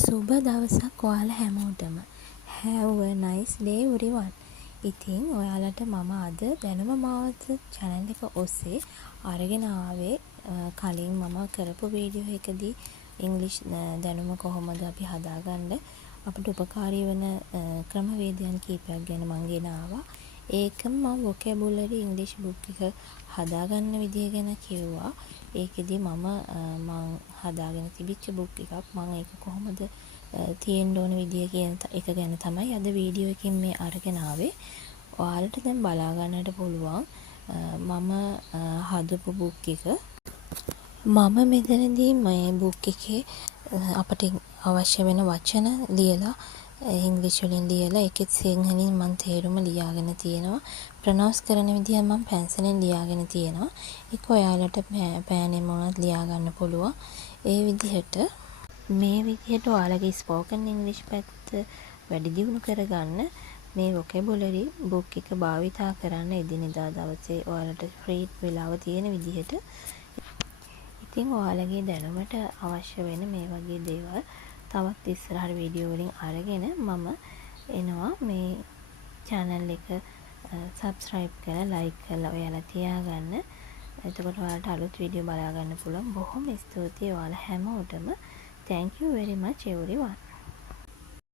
සුබ දවසක් ඔයාලා හැමෝටම. Have a nice day everyone. ඉතින් ඔයාලට මම අද දැනුම මාවත channel එක ඔස්සේ අරගෙන ආවේ කලින් මම කරපු වීඩියෝ එකදී ඉංග්‍රීසි දැනුම කොහොමද අපි හදාගන්න අපිට උපකාරී වෙන ක්‍රමවේදයන් කීපයක් ගැන මම ගෙන ආවා. ඒකම මම vocabulary ඉංග්‍රීසි book එක හදාගන්න විදිය ගැන කිව්වා. ඒකෙදි මම හදාගෙන තිබිච්ච book එකක් මම ඒක කොහොමද තියෙන්න ඕන විදිය කියන එක ගැන තමයි අද වීඩියෝ එකකින් මේ අරගෙන ආවේ. ඔයාලට දැන් බලා ගන්නට පුළුවන් මම හදපු book එක. මම මෙතනදී මේ book එකේ අපිට අවශ්‍ය වෙන වචන ලියලා ඉංග්‍රීසි වලින් ලියලා ඒකෙත් සිංහලෙන් මම තේරුම ලියාගෙන තියෙනවා. ප්‍රොනවුන්ස් කරන විදිහ මම පැන්සලෙන් ලියාගෙන තියෙනවා. ඒක ඔයාලට පෑනෙන් මොනවද ලියා ගන්න පුළුවන්. ඒ විදිහට මේ විදිහට ඔයාලගේ ස්පෝකන් ඉංග්‍රීසි පැත්ත වැඩි දියුණු කරගන්න මේ vocabulary book එක භාවිතා කරන්න එදිනෙදා දවසේ ඔයාලට ෆ්‍රී වෙලාව තියෙන විදිහට. ඉතින් ඔයාලගේ දැනුමට අවශ්‍ය වෙන මේ වගේ දේවල් තවත් ඉස්සරහට වීඩියෝ වලින් අරගෙන මම එනවා. මේ channel එක subscribe කරලා like කරලා ඔයාලා තියාගන්න. එතකොට ඔයාලට අලුත් වීඩියෝ බලා ගන්න පුළුවන්. බොහොම ස්තුතියි ඔයාලා හැමෝටම. Thank you very much everyone.